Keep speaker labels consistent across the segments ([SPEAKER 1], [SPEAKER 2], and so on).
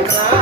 [SPEAKER 1] Claro.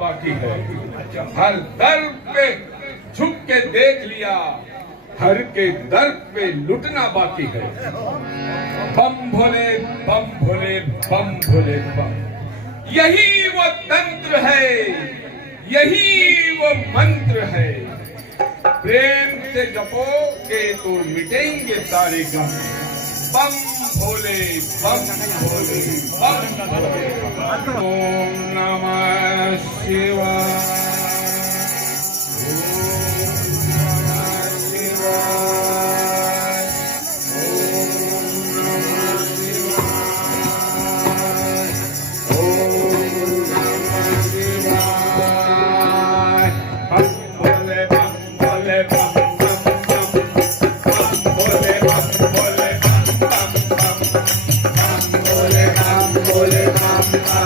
[SPEAKER 1] बाकी है हर दर पे झुक के देख लिया हर के दर पे लुटना बाकी है बम भोले बम भोले बम भोले बम यही वो तंत्र है यही वो मंत्र है प्रेम से जपो के तो मिटेंगे सारे गम बम भोले बम भोले बम भोले ओम नमः शिवाय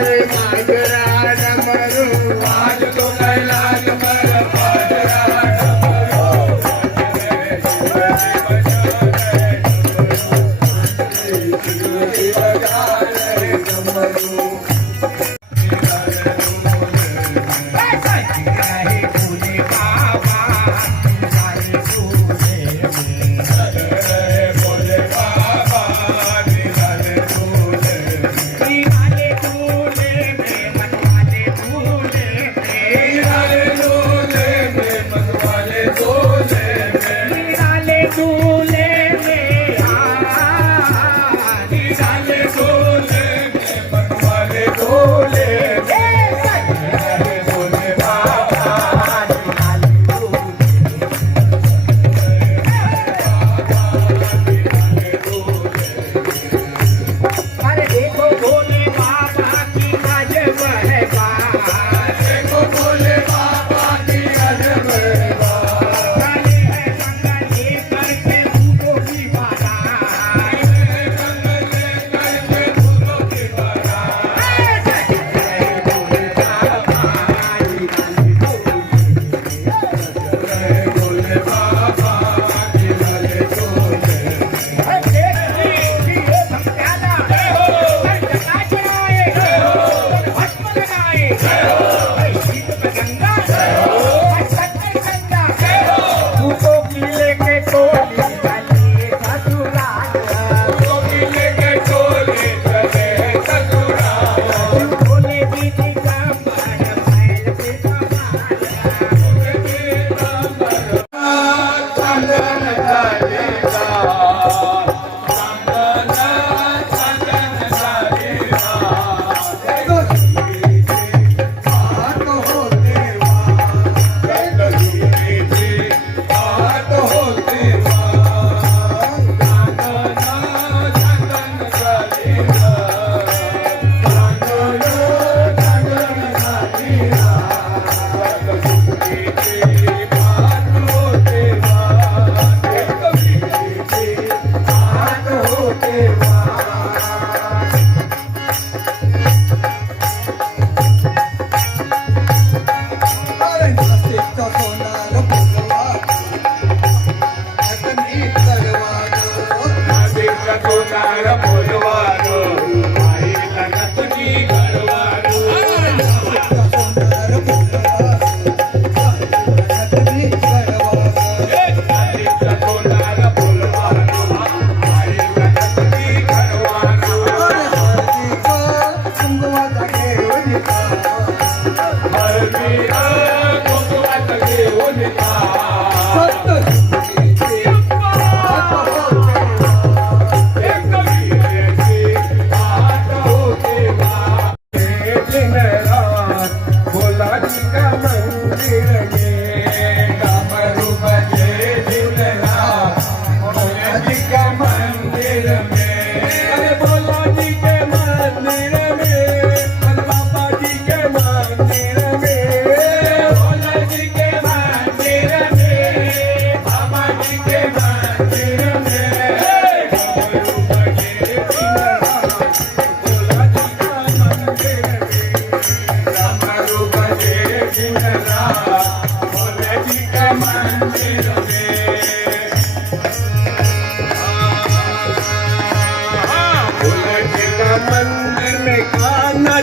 [SPEAKER 1] Oh my god.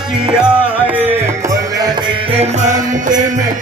[SPEAKER 1] मंदिर में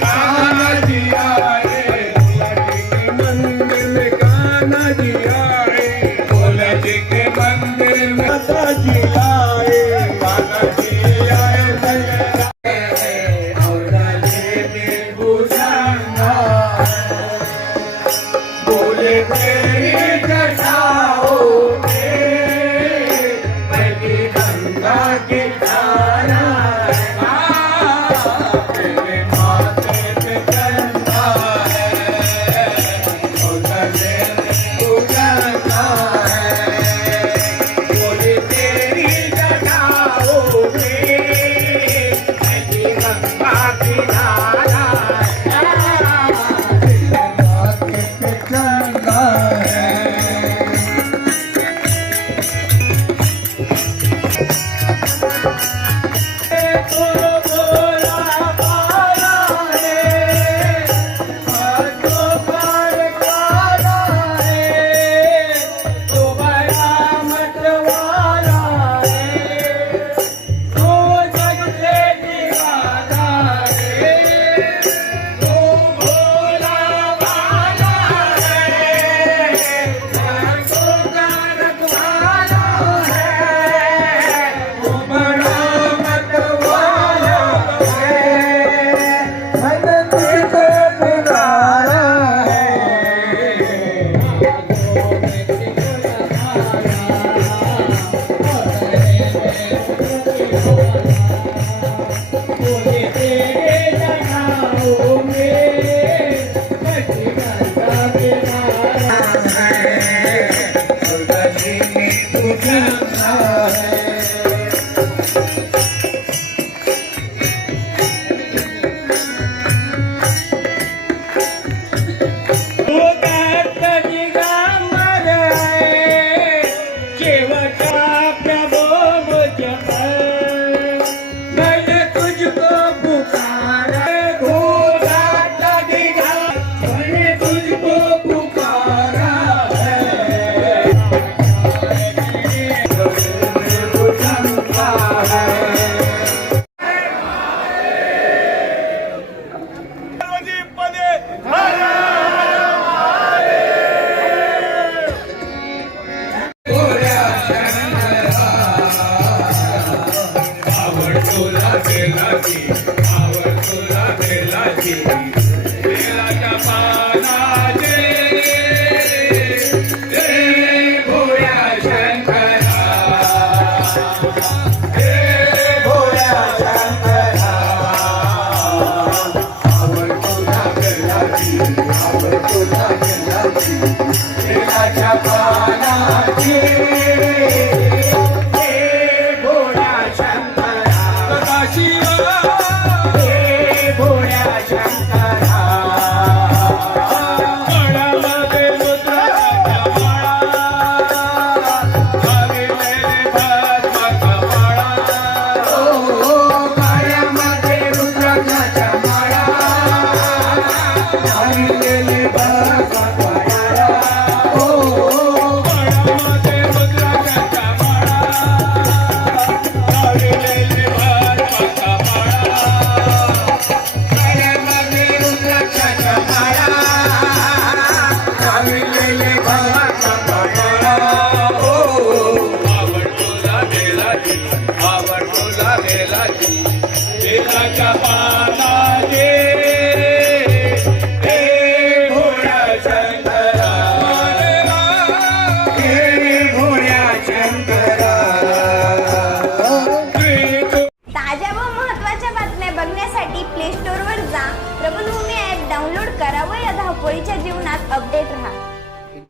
[SPEAKER 1] Thank you.